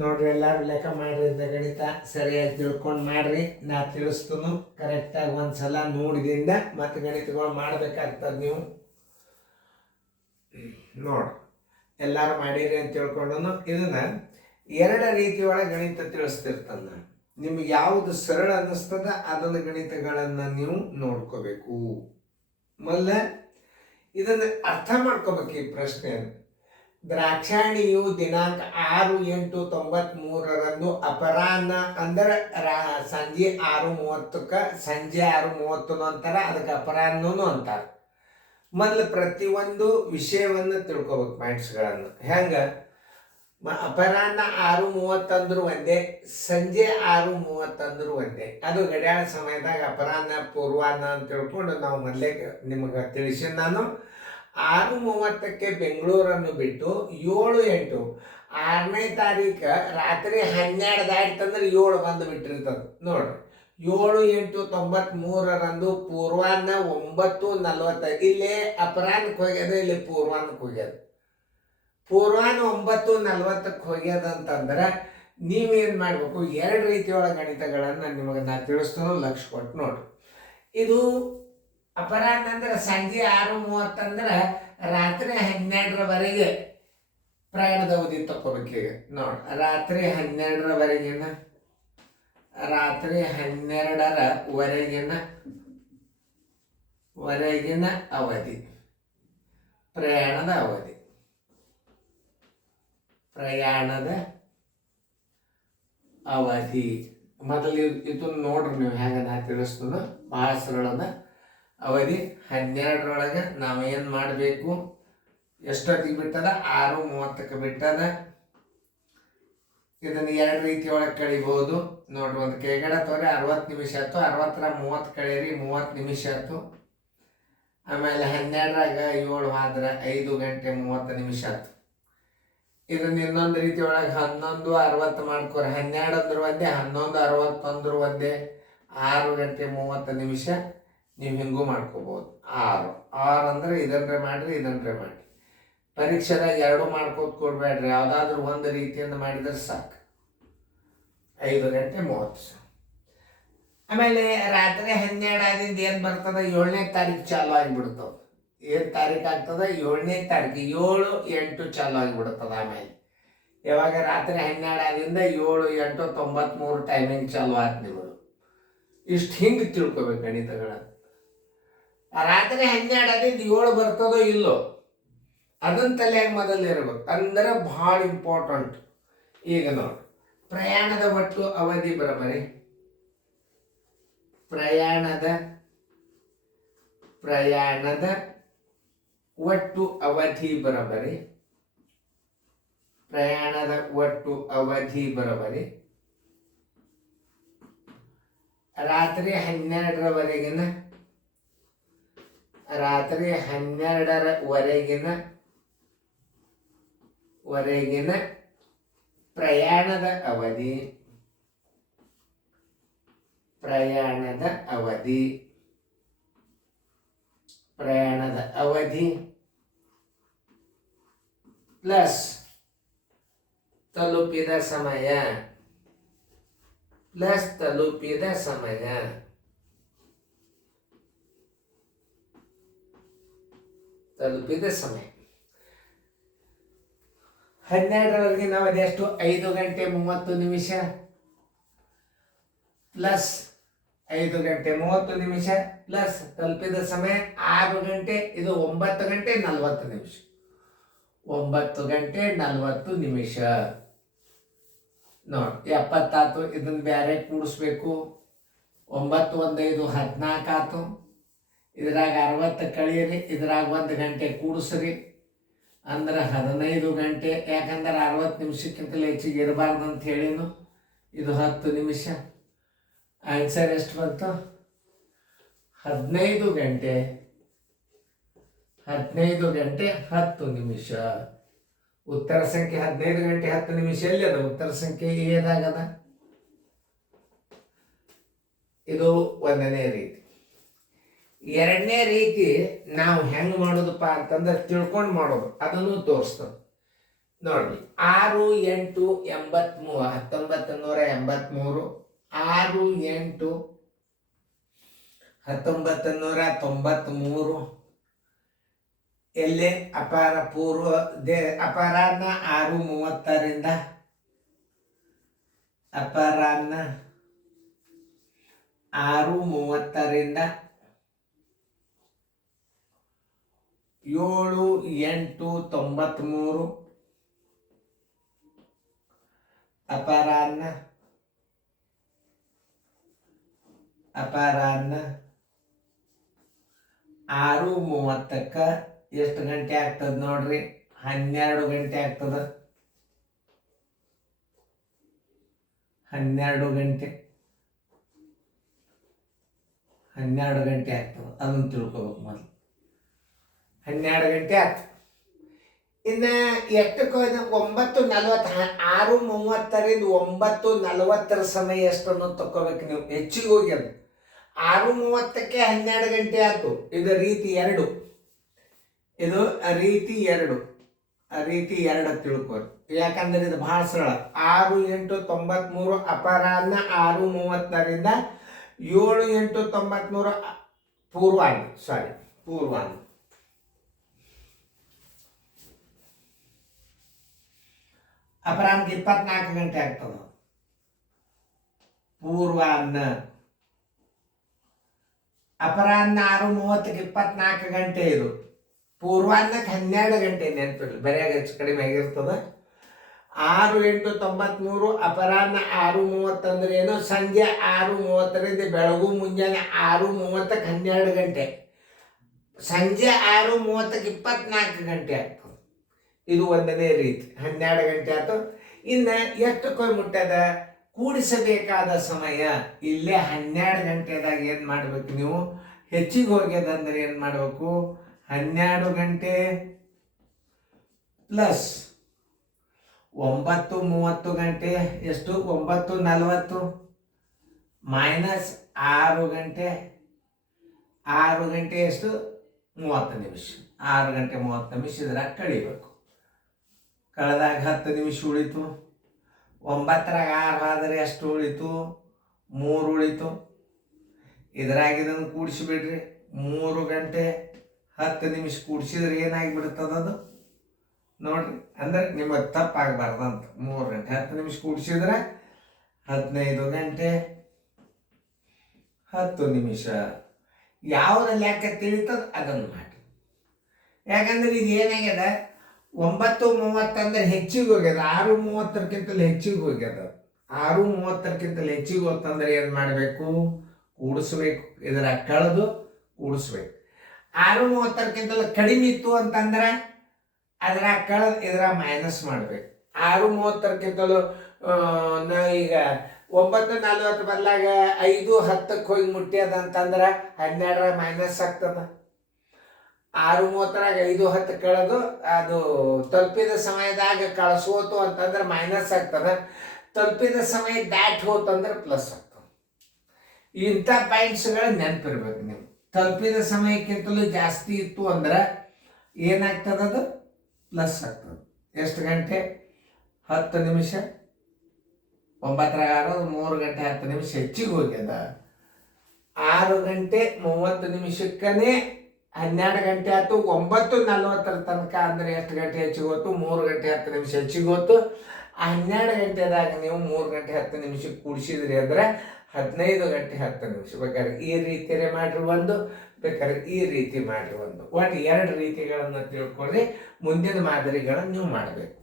ನೋಡ್ರಿ ಎಲ್ಲರೂ ಲೆಕ್ಕ ಮಾಡ್ರಿ ಗಣಿತ ಸರಿಯಾಗಿ ತಿಳ್ಕೊಂಡು ಮಾಡ್ರಿ. ನಾ ತಿಳಿಸ್ತನು ಕರೆಕ್ಟಾಗಿ ಒಂದ್ಸಲ ನೋಡಿದಿಂದ ಮತ್ತೆ ಗಣಿತಗಳು ಮಾಡ್ಬೇಕಾಗ್ತದೆ. ನೀವು ನೋಡ್ರಿ ಎಲ್ಲರೂ ಮಾಡಿರಿ ಅಂತ ತಿಳ್ಕೊಂಡು ಇದನ್ನ ಎರಡು ರೀತಿಯೊಳಗೆ ಗಣಿತ ತಿಳಿಸ್ತಿರ್ತಾನ. ನಿಮ್ಗೆ ಯಾವುದು ಸರಳ ಅನ್ನಿಸ್ತದ ಅದನ್ನ ಗಣಿತಗಳನ್ನ ನೀವು ನೋಡ್ಕೋಬೇಕು. ಮೊದಲ ಇದನ್ನ ಅರ್ಥ ಮಾಡ್ಕೋಬೇಕು. ಈ ಪ್ರಶ್ನೆ ದ್ರಾಕ್ಷಾಣಿಯು ದಿನಾಂಕ 6/8/93 ಅಪರಾಹ್ನ ಅಂದ್ರೆ ಸಂಜೆ 6:30 ಸಂಜೆ 6:30 ಅಂತಾರೆ, ಅದಕ್ಕೆ ಅಪರಾಹ್ನೂ ಅಂತಾರೆ. ಮೊದಲು ಪ್ರತಿಯೊಂದು ವಿಷಯವನ್ನು ತಿಳ್ಕೊಬೇಕು. ಪಾಯಿಂಟ್ಸ್ಗಳನ್ನು ಹೆಂಗೆ ಅಪರಾಹ್ನ 6:30 ಅಂದ್ರೂ ಒಂದೇ, ಸಂಜೆ 6:30 ಒಂದೇ. ಅದು ಗಡಿಯಾಳ ಸಮಯದಾಗ ಅಪರಾಹ್ನ ಪೂರ್ವಾಹ್ನ ಅಂತ ತಿಳ್ಕೊಂಡು ನಾವು ಮೊದಲೇ ನಿಮಗೆ ತಿಳಿಸಿ. ನಾನು 6:30ಕ್ಕೆ ಬೆಂಗಳೂರನ್ನು ಬಿಟ್ಟು 7/8 6ನೇ ತಾರೀಕು ರಾತ್ರಿ 12 ದಾಟಿತಂದ್ರೆ 7 ಬಂದು ಬಿಟ್ಟಿರ್ತದೆ. ನೋಡ್ರಿ 7/8/93 ಪೂರ್ವಾಹ್ನ 9:45. ಇಲ್ಲೇ ಅಪರಾಹ್ನಕ್ಕೆ ಹೋಗ್ಯದ, ಇಲ್ಲಿ ಪೂರ್ವಾಹ್ನಕ್ಕೆ ಹೋಗ್ಯದ. ಪೂರ್ವಾಹ್ನ 9:40ಕ್ಕೆ ಹೋಗ್ಯದಂತಂದ್ರೆ ನೀವೇನು ಮಾಡಬೇಕು, ಎರಡು ರೀತಿಯೊಳಗೆ ಗಣಿತಗಳನ್ನು ನಿಮಗೆ ನಾ ತಿಳಿಸ್ತೇನೆ, ಲಕ್ಷ ಕೊಟ್ಟು ನೋಡ್ರಿ. ಇದು ಅಪರಾಹ್ನ ಅಂದ್ರೆ ಸಂಜೆ 6:30 ಅಂದ್ರೆ ರಾತ್ರಿ 12ರವರೆಗೆ ಪ್ರಯಾಣದ ಅವಧಿ ತಗೋಬೇಕೀಗ. ನೋಡಿ ರಾತ್ರಿ 12ರವರೆಗಿನ ಅವಧಿ ಪ್ರಯಾಣದ ಅವಧಿ ಮೊದಲು ಇದನ್ನು ನೋಡ್ರಿ ನೀವು ಹೆಂಗೆ ನಾ ತಿಳಿಸ್ತದ. ಭಾಳ ಸರಳದ ಅವಧಿ 12ರೊಳಗೆ ನಾವೇನು ಮಾಡಬೇಕು, ಎಷ್ಟೊತ್ತಿಗೆ ಬಿಟ್ಟದ 6:30ಕ್ಕೆ ಬಿಟ್ಟದ. ಇದನ್ನು ಎರಡು ರೀತಿಯೊಳಗೆ ಕಳಿಬಹುದು ನೋಡ್ರಿ. ಒಂದು ಕೈಗಡ ತೋರಿ 60 ನಿಮಿಷ ಆಯ್ತು, 60ರ 30 ಕಳೀರಿ 30 ನಿಮಿಷ ಆಯ್ತು. ಆಮೇಲೆ 12ರಾಗ 7 ಆದ್ರೆ 5 ಗಂಟೆ 30 ನಿಮಿಷ ಆಯ್ತು. ಇದನ್ನ ಇನ್ನೊಂದು ರೀತಿಯೊಳಗೆ 11:60 ಮಾಡ್ಕೊರಿ. 12 ಅಂದ್ರೆ ಒಂದೇ, 11:60 ಅಂದ್ರೆ ಒಂದೇ, 6 ಗಂಟೆ 30 ನಿಮಿಷ. ನೀವು ಹಿಂಗೂ ಮಾಡ್ಕೋಬೋದು. 6 ಅಂದ್ರೆ ಇದನ್ರೆ ಮಾಡಿರಿ, ಇದನ್ರೆ ಮಾಡಿ. ಪರೀಕ್ಷೆದಾಗ ಎರಡು ಮಾಡ್ಕೋತ ಕೊಡ್ಬೇಡ್ರಿ, ಯಾವುದಾದ್ರೂ ಒಂದು ರೀತಿಯಿಂದ ಮಾಡಿದ್ರೆ ಸಾಕು. 5 ಗಂಟೆ 30. ಆಮೇಲೆ ರಾತ್ರಿ 12 ಆದಿಂದ ಏನು ಬರ್ತದೆ, 7ನೇ ತಾರೀಕು ಚಾಲು ಆಗಿಬಿಡ್ತದೆ. ಏನು ತಾರೀಕು ಆಗ್ತದೆ, 7ನೇ ತಾರೀಕು 7/8 ಚಾಲು ಆಗಿಬಿಡ್ತದೆ. ಆಮೇಲೆ ಯಾವಾಗ ರಾತ್ರಿ 12 ಆದಿಂದ 7/8/93 ಟೈಮಿಂಗ್ ಚಾಲು ಆಯ್ತು ನಿಮ್ಮದು. ಇಷ್ಟು ಹಿಂಗೆ ತಿಳ್ಕೊಬೇಕು ಗಣಿತಗಳನ್ನು. ರಾತ್ರಿ 12 ಆದಿಂದ 7 ಬರ್ತದೋ ಇಲ್ಲೋ ಅದನ್ನ ತಲೆಯಾಗ ಮೊದಲು ಇರಬೇಕು, ಅಂದ್ರೆ ಭಾಳ ಇಂಪಾರ್ಟೆಂಟ್. ಈಗ ನೋಡಿ ಪ್ರಯಾಣದ ಒಟ್ಟು ಅವಧಿ ಬರಬರಿ, ಪ್ರಯಾಣದ ಒಟ್ಟು ಅವಧಿ ಬರಬರಿ, ಪ್ರಯಾಣದ ಒಟ್ಟು ಅವಧಿ ಬರಬರಿ ರಾತ್ರಿ 12ರವರೆಗಿನ ಪ್ರಯಾಣದ ಅವಧಿ ಪ್ಲಸ್ ತಲುಪಿದ ಸಮಯ ತಲುಪಿದ ಸಮಯ 12ರವರೆಗೆ ನಾವು ಅದೆಷ್ಟು 5 ಗಂಟೆ 30 ನಿಮಿಷ ಪ್ಲಸ್ 5 ಗಂಟೆ 30 ನಿಮಿಷ ಪ್ಲಸ್ ತಲುಪಿದ ಸಮಯ 6 ಗಂಟೆ, ಇದು 9 ಗಂಟೆ 40 ನಿಮಿಷ. 9 ಗಂಟೆ 40 ನಿಮಿಷ ನೋಡಿ 70 ಆಯ್ತು. ಇದನ್ನು ಬೇರೆ ಕೂಡಿಸ್ಬೇಕು. 9 1 5 14 ಆಯ್ತು. ಇದ್ರಾಗ 60 ಕಳೀರಿ, ಇದ್ರಾಗ 1 ಗಂಟೆ ಕೂಡಿಸ್ರಿ, ಅಂದ್ರೆ 15 ಗಂಟೆ. ಯಾಕಂದ್ರೆ 60 ನಿಮಿಷಕ್ಕಿಂತಲೂ ಹೆಚ್ಚಿಗೆ ಇರಬಾರ್ದು ಅಂತ ಹೇಳಿನು. ಇದು 10 ನಿಮಿಷ. ಆನ್ಸರ್ ಎಷ್ಟು ಬಂತು, 15 ಗಂಟೆ 10 ನಿಮಿಷ. ಉತ್ತರ ಸಂಖ್ಯೆ 15 ಗಂಟೆ 10 ನಿಮಿಷ ಎಲ್ಲಿ ಅದ, ಉತ್ತರ ಸಂಖ್ಯೆ ಏದಾಗದ. ಇದು ಒಂದನೇ ರೀತಿ. ಎರಡನೇ ರೀತಿ ನಾವು ಹೆಂಗೆ ಮಾಡೋದಪ್ಪ ಅಂತಂದ್ರೆ ತಿಳ್ಕೊಂಡು ಮಾಡೋದು, ಅದನ್ನು ತೋರಿಸ್ತದೆ. ನೋಡ್ರಿ 6 8 1983 6 8 1993 ಎಲ್ಲೇ ಅಪರಾಹ್ನ 6:30ರಿಂದ ಅಪರಾಹ್ನ 6:30ರಿಂದ 7 8 93 ಅಪರಾಹ್ನ 6:30ಕ್ಕೆ ಎಷ್ಟು ಗಂಟೆ ಆಗ್ತದ ನೋಡ್ರಿ? 12 ಗಂಟೆ ಆಗ್ತದ. 12 ಗಂಟೆ ಆಗ್ತದೆ. ಅದನ್ನು ತಿಳ್ಕೊಬೇಕು ಮೊದಲು. 12 ಗಂಟೆ ಆಗ್ತದೆ. ಇನ್ನು ಎಷ್ಟಕ್ಕೆ 9:40 6:30ರಿಂದ 9:40 ಸಮಯ ಎಷ್ಟನ್ನು ತಕ್ಕೋಬೇಕು ನೀವು? ಹೆಚ್ಚಿಗೆ ಹೋಗ್ಯದ 6:30ಕ್ಕೆ 12 ಗಂಟೆ ಆಯ್ತು. ಇದು ರೀತಿ 2. ಇದು ರೀತಿ 2 ತಿಳ್ಕೊರಿ. ಯಾಕಂದ್ರೆ ಇದು ಬಹಳ ಸರಳ. 6 8 93 ಅಪರಾಹ್ನ 6:30ರಿಂದ 7 8 93 ಪೂರ್ವಾಹ್ನ. ಅಪರಾಹ್ನಕ್ಕೆ 24 ಗಂಟೆ ಆಗ್ತದೆ. ಪೂರ್ವಾಹ್ನ ಅಪರಾಹ್ನ 6:30ಕ್ಕೆ 24 ಗಂಟೆ. ಇದು ಪೂರ್ವಾಹ್ನಕ್ಕೆ 12 ಗಂಟೆ. ನೆನಪಿರಲಿ, ಬರೆಯಾಗ ಹೆಚ್ಚು ಕಡಿಮೆ ಆಗಿರ್ತದೆ. 6 8 93 ಅಪರಾಹ್ನ 6:30 ಅಂದ್ರೆ ಏನು? ಸಂಜೆ 6:30ರಿಂದ ಬೆಳಗು ಮುಂಜಾನೆ 6:30ಕ್ಕೆ 12 ಗಂಟೆ. ಸಂಜೆ 6:30ಕ್ಕೆ 24 ಗಂಟೆ ಆಗ್ತದೆ. ಇದು ಒಂದನೇ ರೀತಿ. 12 ಗಂಟೆ ಆಯ್ತು. ಇನ್ನು ಎಷ್ಟು ಕೊಯ್ ಮುಟ್ಟದ ಕೂಡಿಸಬೇಕಾದ ಸಮಯ ಇಲ್ಲೇ 12 ಗಂಟೆದಾಗ ಏನು ಮಾಡ್ಬೇಕು ನೀವು? ಹೆಚ್ಚಿಗೆ ಹೋಗ್ಯದಂದ್ರೆ ಏನು ಮಾಡಬೇಕು? 12 ಗಂಟೆ ಪ್ಲಸ್ 9:30 ಗಂಟೆ ಎಷ್ಟು? 9:40 ಮೈನಸ್ 6 ಗಂಟೆ. 6 ಗಂಟೆ ಎಷ್ಟು? 30 ನಿಮಿಷ. 6 ಗಂಟೆ 30 ನಿಮಿಷ ಇದ್ರಾಗ ಕಳಿಬೇಕು. ಕಳೆದಾಗ 10 ನಿಮಿಷ ಉಳಿತು. 9ರಾಗ 6 ಆದರೆ ಎಷ್ಟು ಉಳಿತು? 3 ಉಳಿತು. ಇದ್ರಾಗ ಇದನ್ನು ಕೂಡಿಸಿಬಿಡ್ರಿ. 3 ಗಂಟೆ 10 ನಿಮಿಷ ಕೂಡಿಸಿದ್ರೆ ಏನಾಗಿಬಿಡ್ತದ ಅದು ನೋಡ್ರಿ. ಅಂದ್ರೆ ನಿಮಗೆ ತಪ್ಪಾಗಬಾರ್ದಂತ. 3 ಗಂಟೆ 10 ನಿಮಿಷ ಕೂಡಿಸಿದ್ರೆ 15 ಗಂಟೆ 10 ನಿಮಿಷ. ಯಾವ್ದು ಲೆಕ್ಕ ತಿಳಿತದ ಅದನ್ನು ಮಾಡಿ. ಯಾಕಂದ್ರೆ ಇದು ಏನಾಗ್ಯದ? 9:30 ಅಂದ್ರೆ ಹೆಚ್ಚಿಗೆ ಹೋಗ್ಯದ. 6:30ಕ್ಕಿಂತಲೂ ಹೆಚ್ಚಿಗೆ ಹೋಗ್ಯದ. 6:30ಕ್ಕಿಂತಲೂ ಹೆಚ್ಚಿಗೆ ಹೋಗ್ತಂದ್ರೆ ಏನು ಮಾಡಬೇಕು? ಕೂಡಿಸ್ಬೇಕು. ಇದರ ಕಳೆದು ಕೂಡಿಸ್ಬೇಕು. 6:30ಕ್ಕಿಂತಲೂ ಕಡಿಮೆ ಇತ್ತು ಅಂತಂದ್ರೆ ಅದರ ಕಳೆದು ಇದರ ಮೈನಸ್ ಮಾಡಬೇಕು. 6:30ಕ್ಕಿಂತಲೂ ಈಗ 9:40 ಬದಲಾಗ 5:10ಕ್ಕೆ ಹೋಗಿ ಮುಟ್ಟ್ಯದ ಅಂತಂದ್ರೆ 12 ಮೈನಸ್ ಆಗ್ತದ. 6:30ರಾಗ 5:10 ಕಳೆದು ಅದು ತಲುಪಿದ ಸಮಯದಾಗ ಕಳಿಸೋತು ಅಂತಂದ್ರೆ ಮೈನಸ್ ಆಗ್ತದೆ. ತಲುಪಿದ ಸಮಯ ದಾಟ್ ಹೋತಂದ್ರೆ ಪ್ಲಸ್ ಆಗ್ತದೆ. ಇಂಥ ಪಾಯಿಂಟ್ಸ್ಗಳು ನೆನಪಿರ್ಬೇಕು ನೀವು. ತಲುಪಿದ ಸಮಯಕ್ಕಿಂತಲೂ ಜಾಸ್ತಿ ಇತ್ತು ಅಂದ್ರೆ ಏನಾಗ್ತದೆ? ಅದು ಪ್ಲಸ್ ಆಗ್ತದೆ. ಎಷ್ಟು ಗಂಟೆ? 10 ನಿಮಿಷ. 9ರಾಗ 3 ಗಂಟೆ 10 ನಿಮಿಷ ಹೆಚ್ಚಿಗೆ ಹೋಗ್ಯದ. 6 ಗಂಟೆ 30 ನಿಮಿಷಕ್ಕನೇ 12 ಗಂಟೆ ಆಯ್ತು. 9:40 ತನಕ ಅಂದ್ರೆ ಎಷ್ಟು ಗಂಟೆ ಹೆಚ್ಚಿಗೆ ಹೋಯ್ತು? 3 ಗಂಟೆ 10 ನಿಮಿಷ ಹೆಚ್ಚಿಗೆ ಹೋಯ್ತು. 12 ಗಂಟೆದಾಗ ನೀವು 3 ಗಂಟೆ 10 ನಿಮಿಷಕ್ಕೆ ಕೂಡಿಸಿದ್ರಿ ಅಂದ್ರೆ 15 ಗಂಟೆ 10 ನಿಮಿಷ. ಬೇಕಾದ್ರೆ ಈ ರೀತಿಯೇ ಮಾಡ್ರಿ ಒಂದು, ಬೇಕಾದ್ರೆ ಈ ರೀತಿ ಮಾಡ್ರಿ ಒಂದು. ಒಟ್ಟು 2 ರೀತಿಗಳನ್ನು ತಿಳ್ಕೊಂಡ್ರೆ ಮುಂದಿನ ಮಾದರಿಗಳನ್ನು ನೀವು ಮಾಡಬೇಕು.